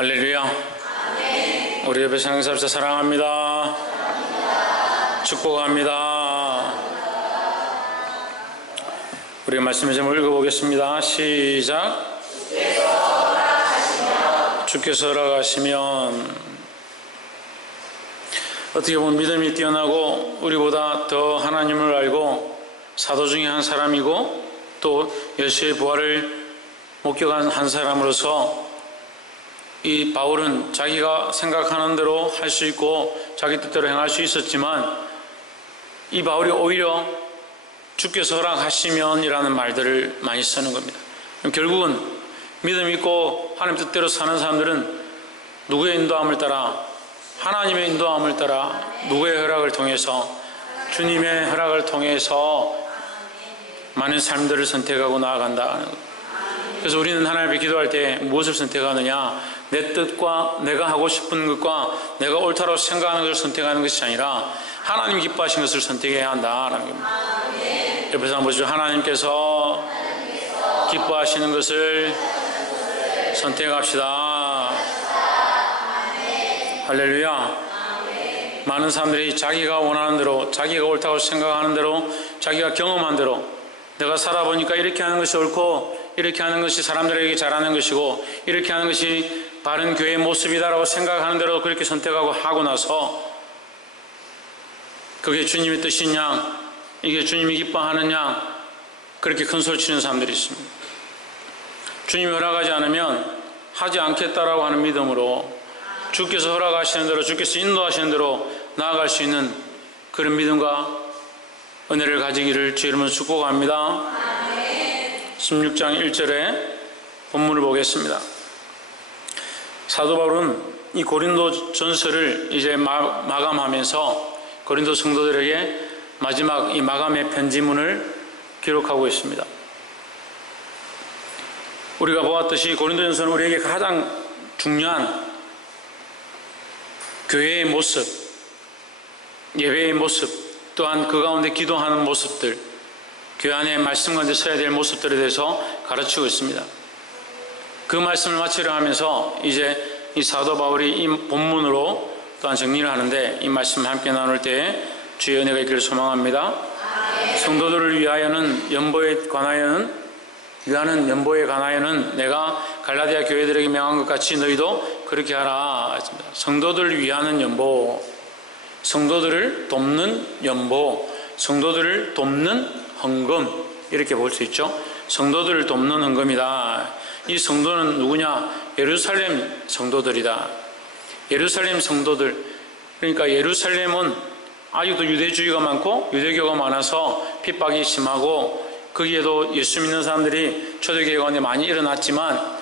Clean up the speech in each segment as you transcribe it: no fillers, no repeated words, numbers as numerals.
할렐루야. 아멘. 우리 옆에 상상자 사랑합니다. 축복합니다. 우리 말씀을 좀 읽어보겠습니다. 시작. 주께서 허락하시면 어떻게 보면 믿음이 뛰어나고 우리보다 더 하나님을 알고 사도 중에 한 사람이고 또 예수의 부활을 목격한 한 사람으로서 이 바울은 자기가 생각하는 대로 할 수 있고 자기 뜻대로 행할 수 있었지만 이 바울이 오히려 주께서 허락하시면 이라는 말들을 많이 쓰는 겁니다. 결국은 믿음 있고 하나님 뜻대로 사는 사람들은 누구의 인도함을 따라, 하나님의 인도함을 따라, 누구의 허락을 통해서, 주님의 허락을 통해서 많은 삶들을 선택하고 나아간다는 것. 그래서 우리는 하나님 앞에 기도할 때 무엇을 선택하느냐? 내 뜻과 내가 하고 싶은 것과 내가 옳다고 생각하는 것을 선택하는 것이 아니라 하나님 기뻐하신 것을 선택해야 한다는 겁니다. 옆에서 한번 보시죠. 하나님께서 기뻐하시는 것을 선택합시다. 할렐루야. 많은 사람들이 자기가 원하는 대로, 자기가 옳다고 생각하는 대로, 자기가 경험한 대로 내가 살아보니까 이렇게 하는 것이 옳고 이렇게 하는 것이 사람들에게 잘하는 것이고 이렇게 하는 것이 바른 교회의 모습이다라고 생각하는 대로 그렇게 선택하고 하고 나서 그게 주님의 뜻이냐, 이게 주님이 기뻐하느냐, 그렇게 큰 소리 치는 사람들이 있습니다. 주님이 허락하지 않으면 하지 않겠다라고 하는 믿음으로 주께서 허락하시는 대로, 주께서 인도하시는 대로 나아갈 수 있는 그런 믿음과 은혜를 가지기를 주 이름으로 축복합니다. 16장 1절에 본문을 보겠습니다. 사도 바울은 이 고린도 전서를 이제 마감하면서 고린도 성도들에게 마지막 이 마감의 편지문을 기록하고 있습니다. 우리가 보았듯이 고린도 전서는 우리에게 가장 중요한 교회의 모습, 예배의 모습, 또한 그 가운데 기도하는 모습들, 교회 안에 말씀 가운데 서야 될 모습들에 대해서 가르치고 있습니다. 그 말씀을 마치려 하면서 이제 이 사도 바울이 이 본문으로 또한 정리를 하는데 이 말씀을 함께 나눌 때 주의 은혜가 있기를 소망합니다. 성도들을 위하여는 연보에 관하여는 내가 갈라디아 교회들에게 명한 것 같이 너희도 그렇게 하라. 성도들을 위하는 연보, 성도들을 돕는 연보, 성도들을 돕는 헌금, 이렇게 볼 수 있죠. 성도들을 돕는 헌금이다. 이 성도는 누구냐? 예루살렘 성도들이다. 예루살렘 성도들, 그러니까 예루살렘은 아직도 유대주의가 많고 유대교가 많아서 핍박이 심하고 거기에도 예수 믿는 사람들이 초대교회 가운데 많이 일어났지만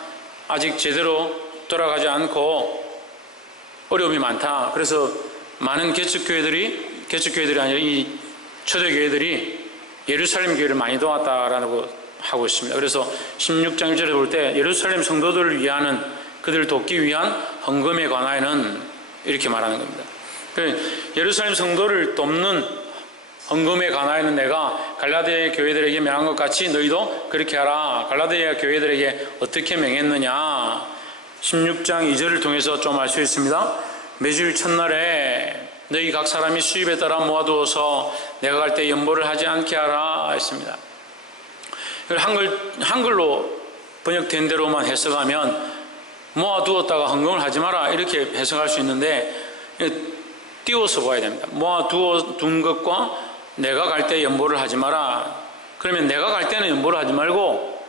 아직 제대로 돌아가지 않고 어려움이 많다. 그래서 많은 개척교회들이 아니라 이 초대교회들이 예루살렘 교회를 많이 도왔다라고 하고 있습니다. 그래서 16장 1절에 볼 때 예루살렘 성도들을 위하는, 그들을 돕기 위한 헌금에 관하여는 이렇게 말하는 겁니다. 예루살렘 성도를 돕는 헌금에 관하여는 내가 갈라디아 교회들에게 명한 것 같이 너희도 그렇게 하라. 갈라디아 교회들에게 어떻게 명했느냐? 16장 2절을 통해서 좀 알 수 있습니다. 매주일 첫날에 너희 각 사람이 수입에 따라 모아두어서 내가 갈 때 연보를 하지 않게 하라 했습니다. 한글로 번역된 대로만 해석하면 모아두었다가 헌금을 하지 마라 이렇게 해석할 수 있는데 띄워서 봐야 됩니다. 모아두어둔 것과 내가 갈 때 연보를 하지 마라. 그러면 내가 갈 때는 연보를 하지 말고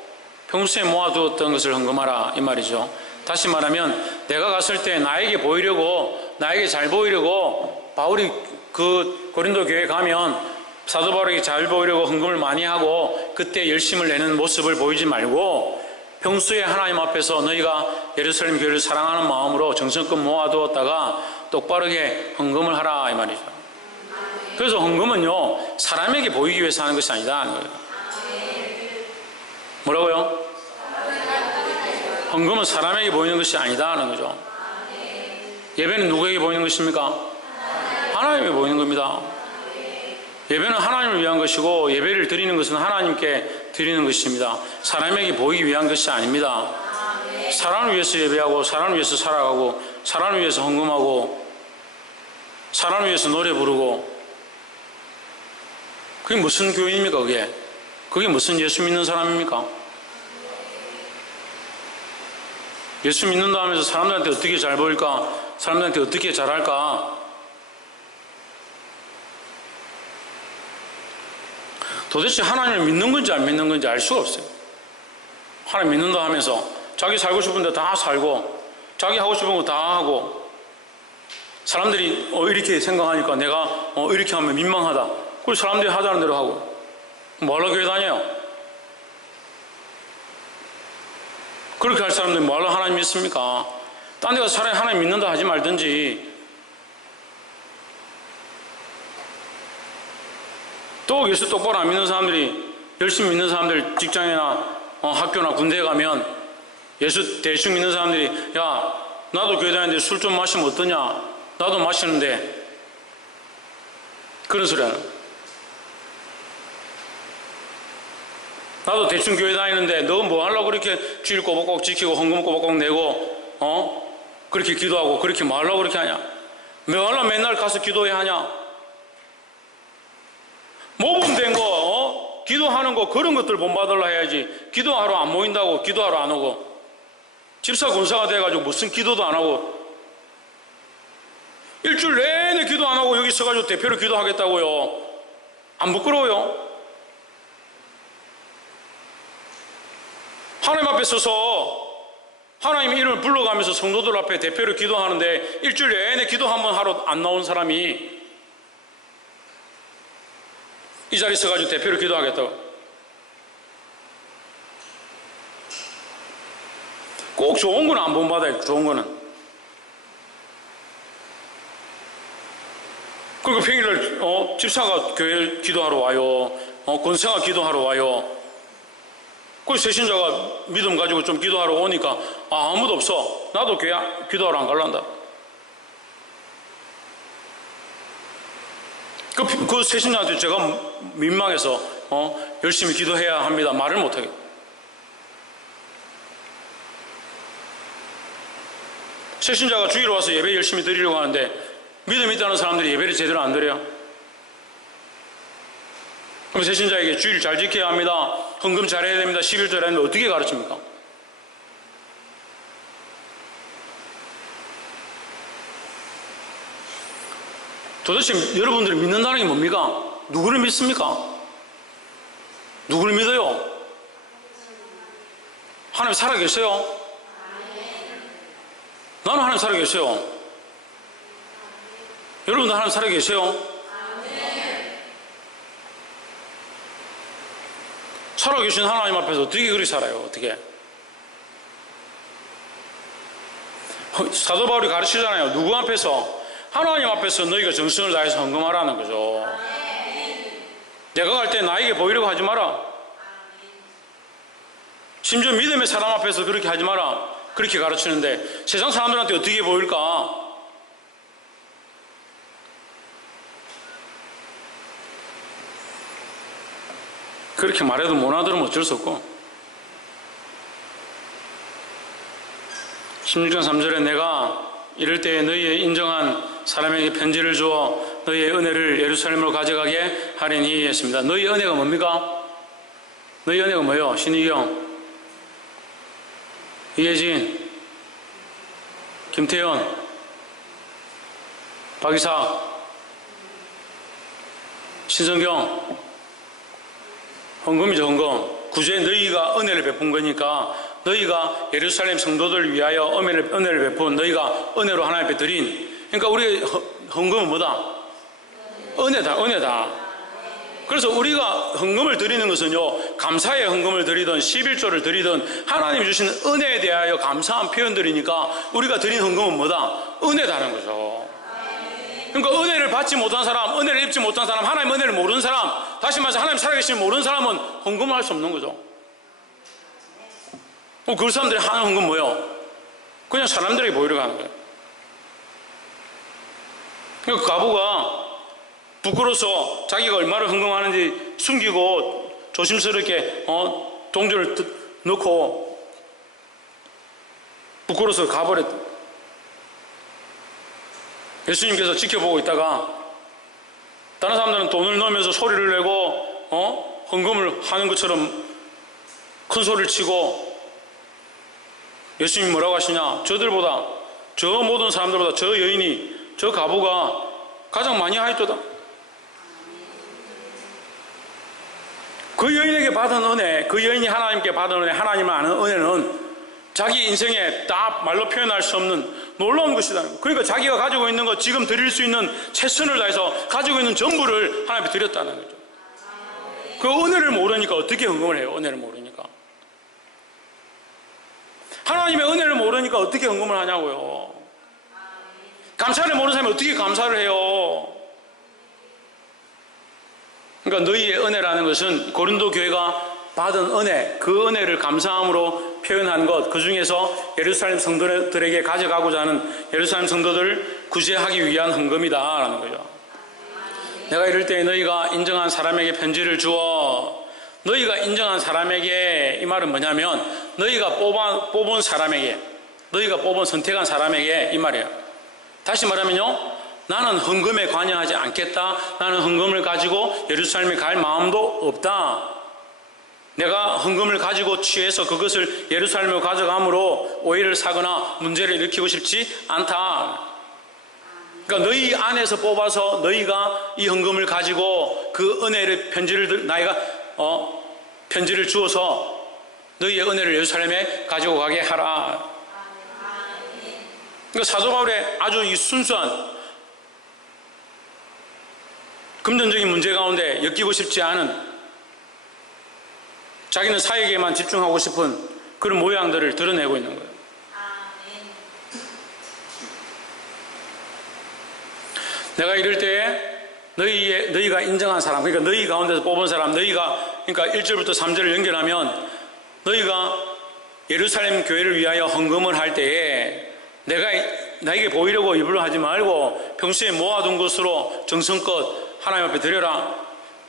평소에 모아두었던 것을 헌금하라 이 말이죠. 다시 말하면 내가 갔을 때 나에게 보이려고, 나에게 잘 보이려고 바울이 그 고린도 교회에 가면 사도 바울에게 잘 보이려고 헌금을 많이 하고 그때 열심을 내는 모습을 보이지 말고 평소에 하나님 앞에서 너희가 예루살렘 교회를 사랑하는 마음으로 정성껏 모아두었다가 똑바르게 헌금을 하라 이 말이죠. 그래서 헌금은요 사람에게 보이기 위해서 하는 것이 아니다. 뭐라고요? 헌금은 사람에게 보이는 것이 아니다 하는 거죠. 예배는 누구에게 보이는 것입니까? 하나님에게 보이는 겁니다. 예배는 하나님을 위한 것이고 예배를 드리는 것은 하나님께 드리는 것입니다. 사람에게 보이기 위한 것이 아닙니다. 사람을 위해서 예배하고 사람을 위해서 살아가고 사람을 위해서 헌금하고 사람을 위해서 노래 부르고, 그게 무슨 교인입니까? 그게 무슨 예수 믿는 사람입니까? 예수 믿는다 하면서 사람들한테 어떻게 잘 보일까? 사람들한테 어떻게 잘할까? 도대체 하나님을 믿는 건지 안 믿는 건지 알 수가 없어요. 하나님 믿는다 하면서 자기 살고 싶은 데 다 살고 자기 하고 싶은 거 다 하고, 사람들이 이렇게 생각하니까 내가 이렇게 하면 민망하다, 그리고 사람들이 하자는 대로 하고, 뭐하러 교회 다녀요? 그렇게 할 사람들이 뭐하러 하나님 믿습니까? 딴 데 가서 차라리 하나님 믿는다 하지 말든지. 또 예수 똑바로 안 믿는 사람들이, 열심히 믿는 사람들 직장이나 학교나 군대에 가면 예수 대충 믿는 사람들이, 야 나도 교회 다니는데 술 좀 마시면 어떠냐, 나도 마시는데, 그런 소리 하는. 나도 대충 교회 다니는데 너 뭐 하려고 그렇게 주일 꼬박꼬박 지키고 헌금 꼬박꼬박 내고 그렇게 기도하고 그렇게 뭐 하려고 그렇게 하냐, 뭐 하려고 맨날 가서 기도해야 하냐, 모범된 거 기도하는 거 그런 것들 본받으려 해야지. 기도하러 안 모인다고 기도하러 안 오고, 집사 군사가 돼가지고 무슨 기도도 안 하고 일주일 내내 기도 안 하고 여기 서가지고 대표로 기도하겠다고요. 안 부끄러워요? 하나님 앞에 서서 하나님 이름을 불러가면서 성도들 앞에 대표로 기도하는데 일주일 내내 기도 한 번 하러 안 나온 사람이 이 자리에 서가지고 대표로 기도하겠다고. 꼭 좋은 거는 안 본받아요. 좋은 거는. 그리고 평일날 집사가 교회를 기도하러 와요. 권세가 기도하러 와요. 그 새신자가 믿음 가지고 좀 기도하러 오니까 아무도 없어. 나도 교회 기도하러 안 갈란다. 그 새신자한테 제가 민망해서 열심히 기도해야 합니다 말을 못하게. 새신자가 주일에 와서 예배 열심히 드리려고 하는데 믿음 있다는 사람들이 예배를 제대로 안 드려요. 그럼 새신자에게 주일 잘 지켜야 합니다, 헌금 잘해야 됩니다, 11조 해야 됩니다, 어떻게 가르칩니까? 도대체 여러분들이 믿는다는 게 뭡니까? 누구를 믿습니까? 누구를 믿어요? 하나님 살아계세요? 나는 하나님 살아계세요. 여러분도 하나님 살아계세요? 살아계신 하나님 앞에서 어떻게 그리 살아요? 어떻게? 사도 바울이 가르치잖아요. 누구 앞에서? 하나님 앞에서 너희가 정성을 다해서 헌금하라는 거죠. 내가 갈 때 나에게 보이려고 하지 마라. 심지어 믿음의 사람 앞에서 그렇게 하지 마라. 그렇게 가르치는데 세상 사람들한테 어떻게 보일까? 그렇게 말해도 못 알아들으면 어쩔 수 없고, 16장 3절에 내가 이럴 때에 너희의 인정한 사람에게 편지를 주어 너희의 은혜를 예루살렘으로 가져가게 하리니 했습니다. 너희의 은혜가 뭡니까? 너희의 은혜가 뭐예요? 신희경, 이혜진, 김태현, 박이삭, 신성경, 헌금이죠. 헌금. 구주에 너희가 은혜를 베푼 거니까, 너희가 예루살렘 성도들을 위하여 은혜를 베푼, 너희가 은혜로 하나님 앞에 드린, 그러니까 우리의 헌금은 뭐다? 은혜다. 은혜다. 그래서 우리가 헌금을 드리는 것은요, 감사의 헌금을 드리든 11조를 드리든 하나님 주신 은혜에 대하여 감사한 표현들이니까 우리가 드린 헌금은 뭐다? 은혜다는 거죠. 그러니까 은혜를 받지 못한 사람, 은혜를 입지 못한 사람, 하나님 은혜를 모르는 사람, 다시 말해서 하나님 살아계시는 모르는 사람은 헌금을 할 수 없는 거죠. 그 사람들이 하는 헌금 뭐예요? 그냥 사람들에게 보이려고 하는 거예요. 그러니까 과부가 부끄러워서 자기가 얼마를 헌금하는지 숨기고 조심스럽게 동전을 넣고 부끄러워서 가버렸다. 예수님께서 지켜보고 있다가 다른 사람들은 돈을 넣으면서 소리를 내고 헌금을 하는 것처럼 큰 소리를 치고, 예수님이 뭐라고 하시냐? 저들보다, 저 모든 사람들보다 저 여인이, 저 과부가 가장 많이 하였도다. 그 여인에게 받은 은혜, 그 여인이 하나님께 받은 은혜, 하나님을 아는 은혜는 자기 인생에 다 말로 표현할 수 없는 놀라운 것이다. 그러니까 자기가 가지고 있는 것, 지금 드릴 수 있는 최선을 다해서 가지고 있는 전부를 하나님께 드렸다는 거죠. 그 은혜를 모르니까 어떻게 헌금을 해요? 은혜를 모르니까. 하나님의 은혜를 모르니까 어떻게 헌금을 하냐고요. 감사를 모르는 사람이 어떻게 감사를 해요? 그러니까 너희의 은혜라는 것은 고린도 교회가 받은 은혜, 그 은혜를 감사함으로 표현한 것, 그 중에서 예루살렘 성도들에게 가져가고자 하는 예루살렘 성도들을 구제하기 위한 헌금이다라는 거죠. 내가 이럴 때 너희가 인정한 사람에게 편지를 주어, 너희가 인정한 사람에게, 이 말은 뭐냐면 너희가 뽑은 사람에게, 너희가 뽑은 선택한 사람에게, 이 말이에요. 다시 말하면요, 나는 헌금에 관여하지 않겠다, 나는 헌금을 가지고 예루살렘에 갈 마음도 없다, 내가 헌금을 가지고 취해서 그것을 예루살렘으로 가져감으로 오해를 사거나 문제를 일으키고 싶지 않다. 그러니까 너희 안에서 뽑아서 너희가 이 헌금을 가지고 그 은혜를 편지를 주어서 너희의 은혜를 예루살렘에 가지고 가게 하라. 그러니까 사도 바울의 아주 이 순수한 금전적인 문제 가운데 엮이고 싶지 않은, 자기는 사역에만 집중하고 싶은 그런 모양들을 드러내고 있는 거예요. 내가 이럴 때에 너희가 인정한 사람, 그러니까 너희 가운데서 뽑은 사람, 그러니까 1절부터 3절을 연결하면, 너희가 예루살렘 교회를 위하여 헌금을 할 때에 내가 나에게 보이려고 일부러 하지 말고 평소에 모아둔 것으로 정성껏 하나님 앞에 드려라.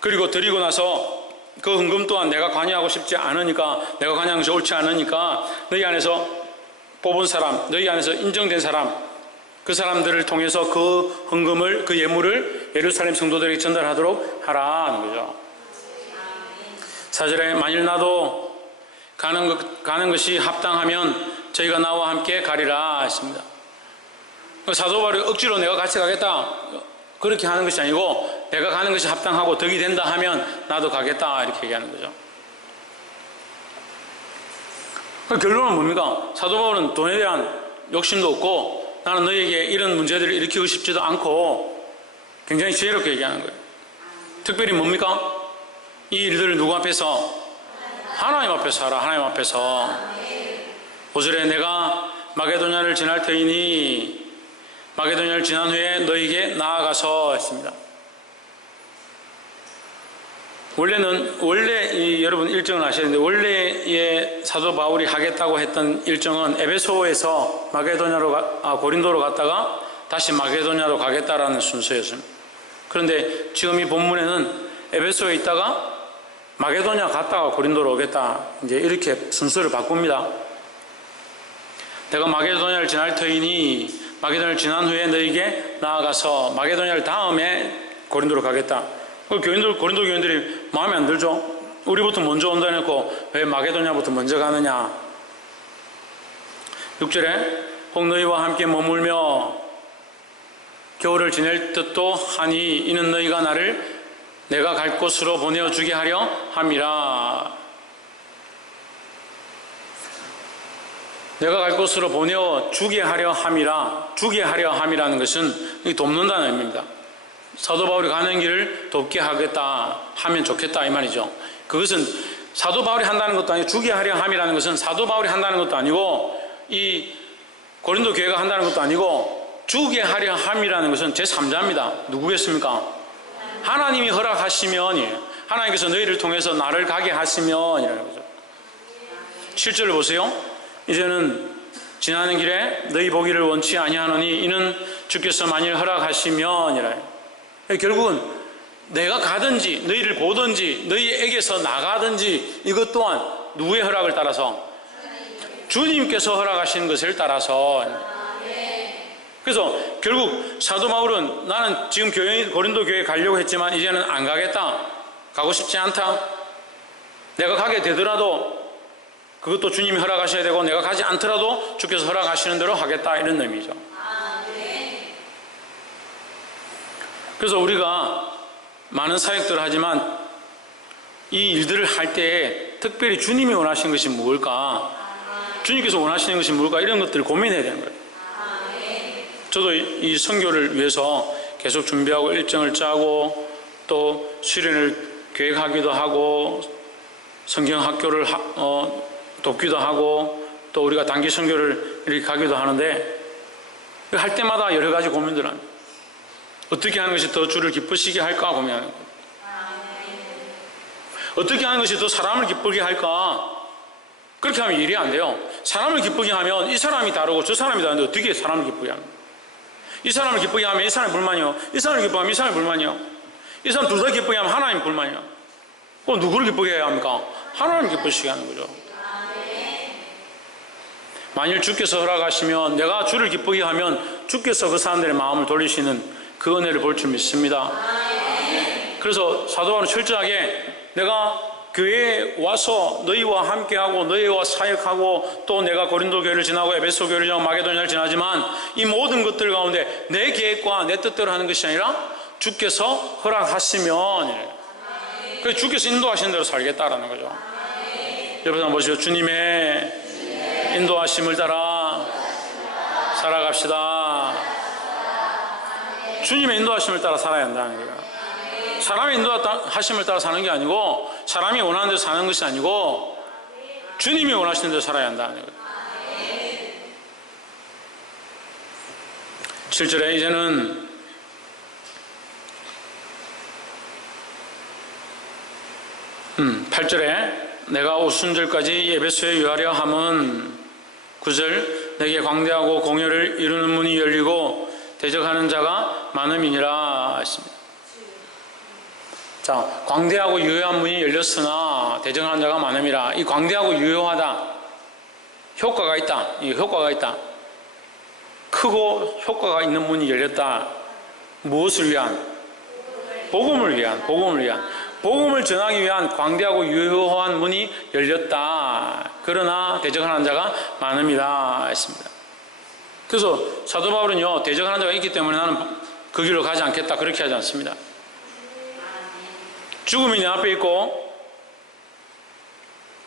그리고 드리고 나서 그 헌금 또한 내가 관여하고 싶지 않으니까, 내가 관여하는 것이 옳지 않으니까 너희 안에서 뽑은 사람, 너희 안에서 인정된 사람, 그 사람들을 통해서 그 헌금을, 그 예물을 예루살렘 성도들에게 전달하도록 하라는 거죠. 4절에 만일 나도 가는 것이 합당하면 저희가 나와 함께 가리라 했습니다. 사도 바울이 억지로 내가 같이 가겠다 그렇게 하는 것이 아니고, 내가 가는 것이 합당하고 덕이 된다 하면 나도 가겠다 이렇게 얘기하는 거죠. 결론은 뭡니까? 사도 바울은 돈에 대한 욕심도 없고, 나는 너희에게 이런 문제들을 일으키고 싶지도 않고, 굉장히 지혜롭게 얘기하는 거예요. 특별히 뭡니까? 이 일들을 누구 앞에서? 하나님 앞에서 하라. 하나님 앞에서. 5절에 내가 마게도냐를 지날 터이니 마게도냐를 지난 후에 너희에게 나아가서 했습니다. 원래 여러분 일정을 아셔야 되는데, 원래의 사도 바울이 하겠다고 했던 일정은 에베소에서 고린도로 갔다가 다시 마게도냐로 가겠다라는 순서였습니다. 그런데 지금 이 본문에는 에베소에 있다가 마게도냐 갔다가 고린도로 오겠다, 이제 이렇게 순서를 바꿉니다. 내가 마게도냐를 지날 터이니 마게도냐를 지난 후에 너희에게 나아가서, 마게도냐를 다음에 고린도로 가겠다. 고린도 교인들이 마음에 안 들죠? 우리부터 먼저 온다 해놓고 왜 마게도냐부터 먼저 가느냐. 6절에 혹 너희와 함께 머물며 겨울을 지낼 듯도 하니 이는 너희가 나를 내가 갈 곳으로 보내어주게 하려 함이라. 내가 갈 곳으로 보내어주게 하려 함이라. 주게 하려 함이라는 것은 돕는다는 의미입니다. 사도 바울이 가는 길을 돕게 하겠다 하면 좋겠다 이 말이죠. 그것은 사도 바울이 한다는 것도 아니고, 주게 하려 함이라는 것은 사도 바울이 한다는 것도 아니고, 이 고린도 교회가 한다는 것도 아니고, 주게 하려 함이라는 것은 제3자입니다. 누구겠습니까? 하나님이 허락하시면, 하나님께서 너희를 통해서 나를 가게 하시면 이라는 거죠. 7절을 보세요. 이제는 지나는 길에 너희 보기를 원치 아니하노니 이는 주께서 만일 허락하시면 이라요. 결국은 내가 가든지 너희를 보든지 너희에게서 나가든지 이것 또한 누구의 허락을 따라서? 주님께서 허락하시는 것을 따라서. 그래서 결국 사도 바울은 나는 지금 고린도 교회에 가려고 했지만 이제는 안 가겠다. 가고 싶지 않다. 내가 가게 되더라도 그것도 주님이 허락하셔야 되고 내가 가지 않더라도 주께서 허락하시는 대로 하겠다, 이런 의미죠. 그래서 우리가 많은 사역들을 하지만 이 일들을 할 때에 특별히 주님이 원하시는 것이 무엇일까, 주님께서 원하시는 것이 무엇일까, 이런 것들을 고민해야 되는 거예요. 저도 이 선교를 위해서 계속 준비하고 일정을 짜고 또 수련을 계획하기도 하고 성경학교를 돕기도 하고 또 우리가 단기 선교를 이렇게 가기도 하는데, 할 때마다 여러 가지 고민들 합니다. 어떻게 하는 것이 더 주를 기쁘시게 할까 고민하는 거예요. 어떻게 하는 것이 더 사람을 기쁘게 할까? 그렇게 하면 일이 안 돼요. 사람을 기쁘게 하면 이 사람이 다르고 저 사람이 다른데 어떻게 사람을 기쁘게 합니까? 이 사람을 기쁘게 하면 이 사람이 불만이요, 이 사람을 기쁘게 하면 이 사람이 불만이요, 이 사람 둘 다 기쁘게 하면 하나님 불만이요. 그럼 누구를 기쁘게 해야 합니까? 하나님 기쁘시게 하는 거죠. 만일 주께서 허락하시면, 내가 주를 기쁘게 하면 주께서 그 사람들의 마음을 돌리시는 그 은혜를 볼 줄 믿습니다. 그래서 사도 바울은 철저하게 내가 교회에 와서 너희와 함께하고 너희와 사역하고 또 내가 고린도 교회를 지나고 에베소 교회를 지나고 마게도냐를 지나지만 이 모든 것들 가운데 내 계획과 내 뜻대로 하는 것이 아니라 주께서 허락하시면, 그래서 주께서 인도하시는 대로 살겠다라는 거죠. 옆에서 한번 보시죠. 주님의 인도하심을 따라 살아갑시다. 주님의 인도하심을 따라 살아야 한다는 거예요. 사람의 인도하심을 따라 사는 게 아니고, 사람이 원하는 대로 사는 것이 아니고 주님이 원하시는 대로 살아야 한다는 거예요. 7절에 이제는 음, 8절에 내가 오순절까지 에베소에 유하려 함은 9절 내게 광대하고 공효를 이루는 문이 열리고 대적하는 자가 많음이니라 했습니다. 자, 광대하고 유효한 문이 열렸으나 대적하는 자가 많음이라. 이 광대하고 유효하다, 효과가 있다, 이 효과가 있다, 크고 효과가 있는 문이 열렸다. 무엇을 위한? 복음을 위한, 복음을 위한, 복음을 전하기 위한 광대하고 유효한 문이 열렸다. 그러나 대적하는 자가 많음이다 했습니다. 그래서 사도 바울은요, 대적하는 자가 있기 때문에 나는 그 길로 가지 않겠다, 그렇게 하지 않습니다. 죽음이 내 앞에 있고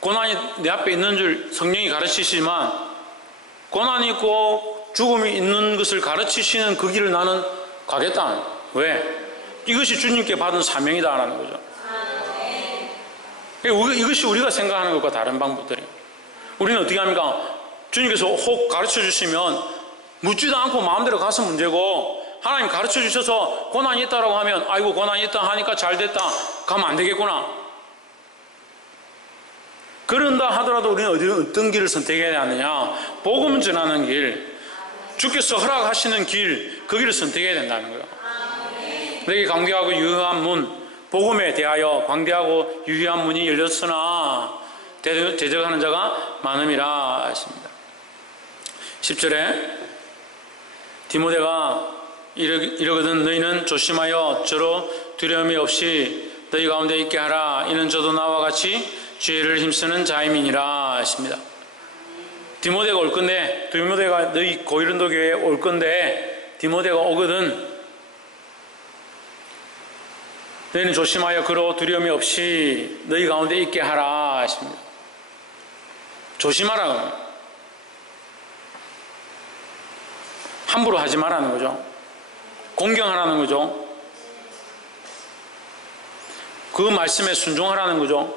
고난이 내 앞에 있는 줄 성령이 가르치시지만, 고난이 있고 죽음이 있는 것을 가르치시는 그 길을 나는 가겠다. 왜? 이것이 주님께 받은 사명이다라는 거죠. 이것이 우리가 생각하는 것과 다른 방법들이에요. 우리는 어떻게 합니까? 주님께서 혹 가르쳐 주시면 묻지도 않고 마음대로 가서 문제고, 하나님 가르쳐 주셔서 고난이 있다라고 하면 아이고 고난이 있다 하니까 잘 됐다, 가면 안 되겠구나. 그런다 하더라도 우리는 어떤 길을 선택해야 하느냐? 복음 전하는 길, 주께서 허락하시는 길, 그 길을 선택해야 된다는 거예요. 내게 광대하고 유효한 문, 복음에 대하여 광대하고 유효한 문이 열렸으나 대적하는 자가 많음이라 했습니다. 10절에 디모데가 이러거든 너희는 조심하여 저로 두려움이 없이 너희 가운데 있게 하라. 이는 저도 나와 같이 주의를 힘쓰는 자임이니라 했습니다. 디모데가 올 건데, 디모데가 너희 고린도 교회에 올 건데 디모데가 오거든 너희는 조심하여 그로 두려움이 없이 너희 가운데 있게 하라 했습니다. 조심하라고, 함부로 하지 말라는 거죠. 공경하라는 거죠. 그 말씀에 순종하라는 거죠.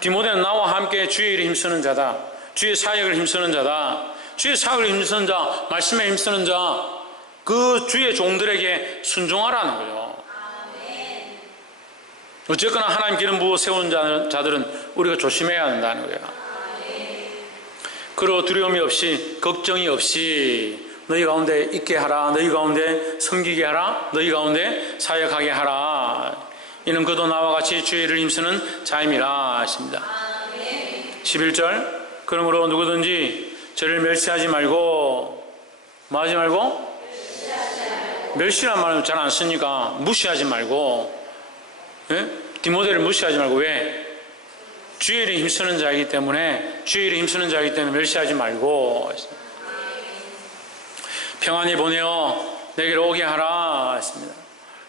디모데는 나와 함께 주의 일에 힘쓰는 자다, 주의 사역을 힘쓰는 자다, 주의 사역을 힘쓰는 자, 말씀에 힘쓰는 자, 그 주의 종들에게 순종하라는 거죠. 어쨌거나 하나님 기름 부어 세운 자들은 우리가 조심해야 한다는 거예요. 그로 두려움이 없이 걱정이 없이 너희 가운데 있게 하라, 너희 가운데 섬기게 하라, 너희 가운데 사역하게 하라. 이는 그도 나와 같이 주의 일을 힘쓰는 자임이라 하십니다. 11절 그러므로 누구든지 저를 멸시하지 말고 뭐 하지 말고? 멸시란 말은 잘 안 쓰니까 무시하지 말고, 예? 디모데를 무시하지 말고. 왜? 주의 일에 힘쓰는 자이기 때문에, 주의 일에 힘쓰는 자이기 때문에 멸시하지 말고, 평안히 보내어 내게로 오게 하라 했습니다.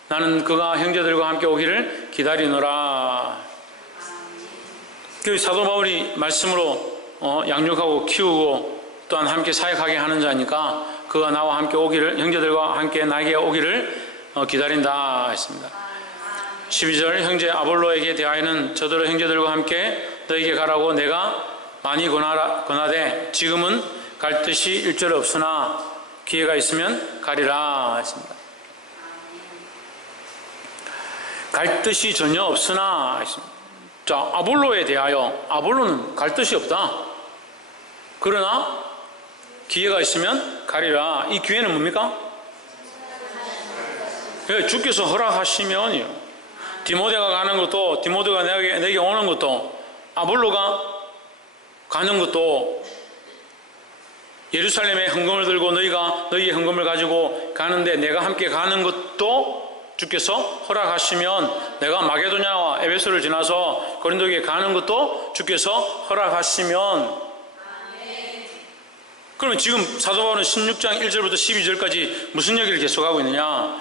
나는 그가 형제들과 함께 오기를 기다리노라. 그 사도 바울이 말씀으로 양육하고 키우고 또한 함께 사역하게 하는 자니까 그가 나와 함께 오기를, 형제들과 함께 나에게 오기를 기다린다 했습니다. 12절, 형제 아볼로에게 대하여는 저더러 형제들과 함께 너에게 가라고 내가 많이 권하되 지금은 갈 뜻이 일절 없으나 기회가 있으면 가리라 했습니다. 갈 뜻이 전혀 없으나 했습니다. 자, 아볼로에 대하여, 아볼로는 갈 뜻이 없다. 그러나 기회가 있으면 가리라. 이 기회는 뭡니까? 주께서 허락하시면이요. 디모데가 가는 것도, 디모데가 내게 오는 것도, 아볼로가 가는 것도, 예루살렘에 헌금을 들고 너희의 헌금을 가지고 가는데 내가 함께 가는 것도 주께서 허락하시면, 내가 마게도냐와 에베소를 지나서 고린도에 가는 것도 주께서 허락하시면, 그러면 지금 사도 바울은 16장 1절부터 12절까지 무슨 얘기를 계속하고 있느냐?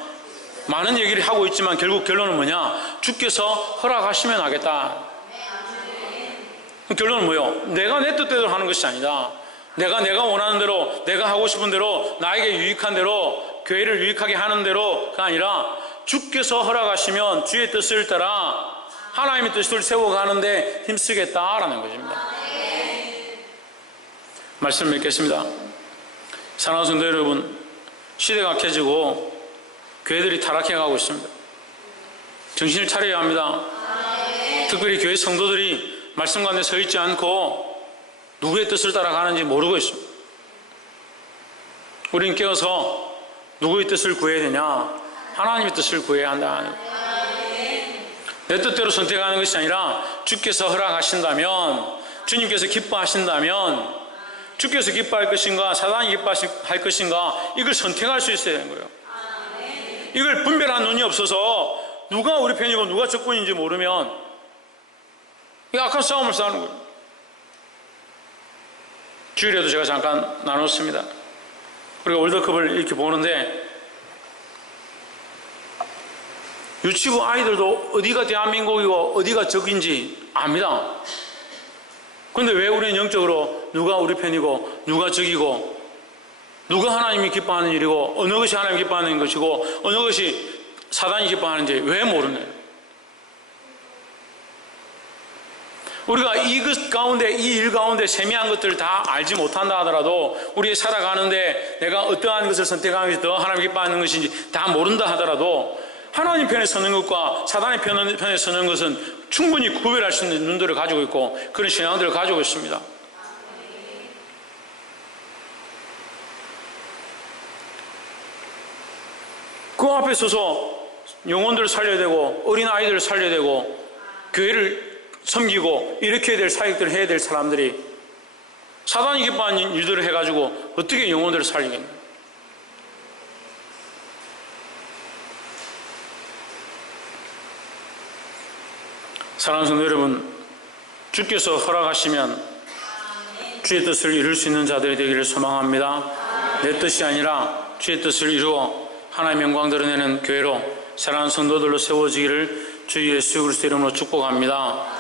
많은 얘기를 하고 있지만 결국 결론은 뭐냐? 주께서 허락하시면 하겠다. 결론은 뭐예요? 내가 내 뜻대로 하는 것이 아니다. 내가 원하는 대로, 내가 하고 싶은 대로, 나에게 유익한 대로, 교회를 유익하게 하는 대로가 아니라 주께서 허락하시면 주의 뜻을 따라 하나님의 뜻을 세워가는데 힘쓰겠다라는 것입니다. 말씀 맺겠습니다. 사랑하는 성도 여러분, 시대가 악해지고 교회들이 타락해가고 있습니다. 정신을 차려야 합니다. 특별히 교회 성도들이 말씀 가운데 서 있지 않고 누구의 뜻을 따라가는지 모르고 있습니다. 우리는 깨어서 누구의 뜻을 구해야 되냐? 하나님의 뜻을 구해야 한다. 내 뜻대로 선택하는 것이 아니라 주께서 허락하신다면, 주님께서 기뻐하신다면, 주께서 기뻐할 것인가 사단이 기뻐할 것인가, 이걸 선택할 수 있어야 되는 거예요. 이걸 분별한 눈이 없어서 누가 우리 편이고 누가 적군인지 모르면 이 악한 싸움을 싸우는 거예요. 주일에도 제가 잠깐 나눴습니다. 우리가 월드컵을 이렇게 보는데 유치부 아이들도 어디가 대한민국이고 어디가 적인지 압니다. 그런데 왜 우리는 영적으로 누가 우리 편이고 누가 적이고 누가 하나님이 기뻐하는 일이고 어느 것이 하나님이 기뻐하는 것이고 어느 것이 사단이 기뻐하는지 왜 모르나요? 우리가 이것 가운데, 이 일 가운데 세미한 것들을 다 알지 못한다 하더라도, 우리 살아가는데 내가 어떠한 것을 선택하는 것이 더 하나님 기뻐하는 것인지 다 모른다 하더라도 하나님 편에 서는 것과 사단의 편에 서는 것은 충분히 구별할 수 있는 눈들을 가지고 있고 그런 신앙들을 가지고 있습니다. 그 앞에 서서 영혼들을 살려야 되고 어린아이들을 살려야 되고 교회를 섬기고 이렇게 해야 될 사역들을 해야 될 사람들이 사단이 기뻐하는 일들을 해가지고 어떻게 영혼들을 살리겠냐? 사랑하는 성도 여러분, 주께서 허락하시면 주의 뜻을 이룰 수 있는 자들이 되기를 소망합니다. 내 뜻이 아니라 주의 뜻을 이루어 하나님의 영광 드러내는 교회로 사랑하는 성도들로 세워지기를 주 예수 그리스도 이름으로 축복합니다.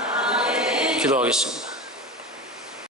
기도하겠습니다.